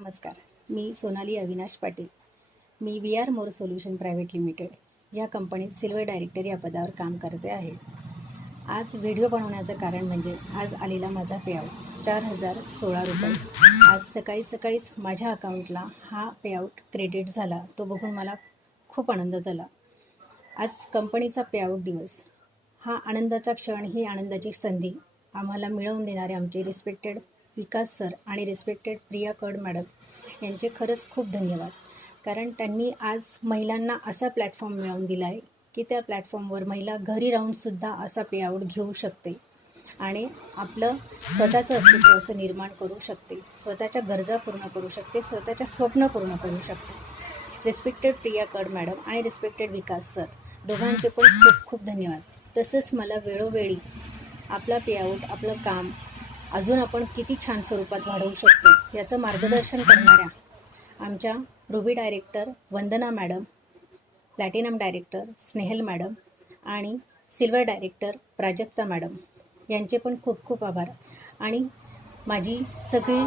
नमस्कार, मी सोनाली अविनाश पाटील. मी VR मोर solution private limited या कंपनीत सिल्वर डायरेक्टर या पदावर काम करते आहे. आज व्हिडिओ बनवण्याचं कारण म्हणजे आज आलेला माझा पेआउट 4016 रुपये. आज सकाळीच माझ्या अकाउंटला हा पेआउट क्रेडिट झाला. तो बघून मला खूप आनंद झाला. आज कंपनीचा पेआउट दिवस. हा आनंदाचा क्षण, ही आनंदाची संधी आम्हाला मिळवून देणारे आमचे रिस्पेक्टेड विकास सर आणि रिस्पेक्टेड प्रिया कड मॅडम यांचे खरंच खूप धन्यवाद. कारण त्यांनी आज महिलांना असा प्लॅटफॉर्म मिळवून दिला आहे की त्या प्लॅटफॉर्मवर महिला घरी राहूनसुद्धा असा पेआउट घेऊ शकते आणि आपलं स्वतःचं अस्तित्व असं निर्माण करू शकते, स्वतःच्या गरजा पूर्ण करू शकते, स्वतःच्या स्वप्न पूर्ण करू शकते. रिस्पेक्टेड प्रिया कड मॅडम आणि रिस्पेक्टेड विकास सर दोघांचे पण खूप खूप धन्यवाद. तसंच मला वेळोवेळी आपला पेआउट, आपलं काम अजून आपण किती छान स्वरूपात वाढवू शकतो याचं मार्गदर्शन करणाऱ्या आमच्या ruby director Vandana madam, platinum director Snehal madam आणि सिल्वर डायरेक्टर प्राजक्ता मॅडम यांचे पण खूप खूप आभार. आणि माझी सगळी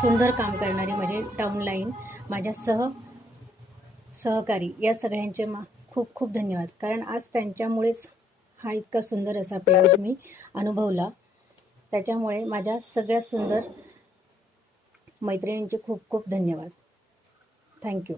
सुंदर काम करणारी माझे डाऊनलाईन, माझ्या सहकारी या सगळ्यांचे खूप खूप धन्यवाद. कारण आज त्यांच्यामुळेच हा इतका सुंदर असा पेआउट मी अनुभवला. त्याच्यामुळे माझ्या सगळ्या सुंदर मैत्रिणींचे खूप खूप धन्यवाद. थँक्यू.